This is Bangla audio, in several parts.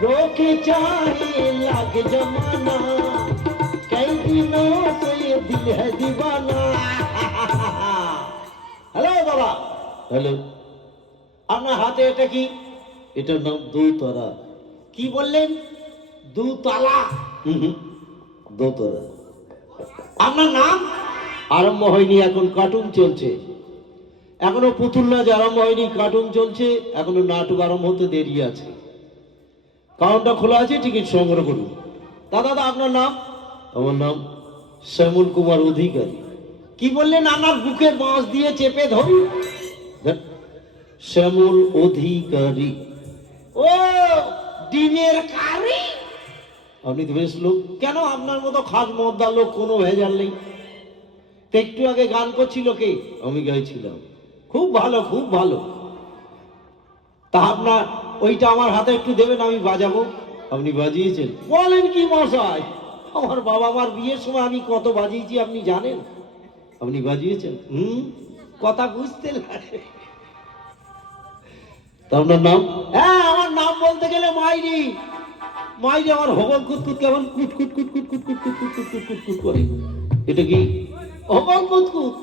रोके चाहे लाग जमाना, कई दिनों से ये दिल है दीवाना। হ্যালো বাবা। হ্যালো। আপনার হাতে এটা কি? এটার নাম দোতরা। কি বললেন? দুতলা? দোতরা। আপনার নাম? আরম্ভ হয়নি, এখন কার্টুন চলছে। এখনো পুতুল নাচ আরম্ভ হয়নি, কার্টুন চলছে। এখনো নাটক আরম্ভ হতে দেরি আছে। কাউন্টার খোলা আছে, টিকিট সংগ্রহ করুন। দাদা আপনার নাম? আমার নাম শ্যামল কুমার অধিকারী। কি বললেন? আমার বুকের বাঁশ দিয়ে চেপে ধরুন। শ্যামল অধিকারী। ও ডিমের কারি। আপনি তো বেশ লোক। কেন আপনার মতো খাস মদ্দা লোক কোনো ভেজাল নেই। একটু আগে গান করছিল কে? আমি গাইছিলাম। খুব ভালো, খুব ভালো। তা আপনার ওইটা আমার হাতে একটু দেবেন, আমি বাজাবো। আপনি বাজিয়েছেন? বলেন কি মশাই, আমার বাবা মার বিয়ের সময় আমি কত বাজিয়েছি আপনি জানেন? আপনি বাজিয়েছেন? কথা বুঝতে লাগে। তা আপনার নাম? হ্যাঁ, আমার নাম বলতে গেলে মাইরি। মাইরি আমার হবল কুতকুত কেমন কুট কুট কুট কুট কুট কুট কুট কুট কুট কুট কুট কুট করে। এটা কি? হবল কুতকুত।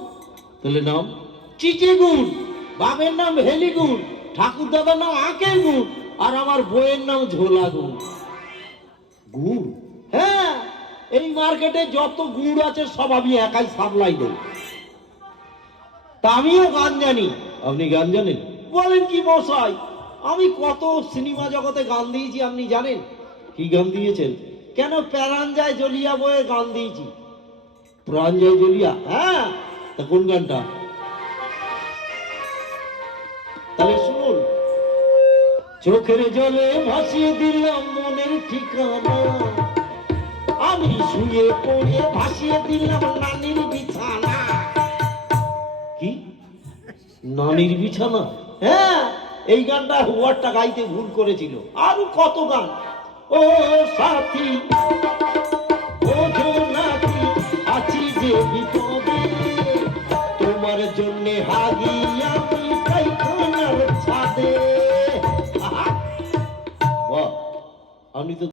তাহলে নাম? চিচে গুড়। বাবের নাম হেলি গুড়, ঠাকুর দাদার নাম আঁকের গুড়, আর আমার বইয়ের নাম ঝোলা গুড়। গুড়? হ্যাঁ, এই মার্কেটে যত গুড় আছে সব আমি একাই সাপ্লাই দেব। তা আমিও গান জানি। আপনি গান জানেন? বলেন কি মশাই, আমি কত সিনেমা জগতে গান দিয়েছি আপনি জানেন? কি গান দিয়েছেন? কেন, প্রাণ যায় জ্বলিয়া বয়ে গান দিয়েছি। প্রাণ যায় জ্বলিয়া? হ্যাঁ। তা কোন গানটা? তাহলে শুনুন। চোখের জলে ভাসিয়ে দিলাম মনের ঠিকানা, আমি শুয়ে পড়ে ভাসিয়ে দিলাম নানির বিছানা। কি? নানির বিছানা? হ্যাঁ, এই গানটা ওয়ার্ডটা গাইতে ভুল করেছিল। আরো কত গান। ও সাথী বোঝো নাকি আছি যে বিপদে, তোমার জন্য হাগি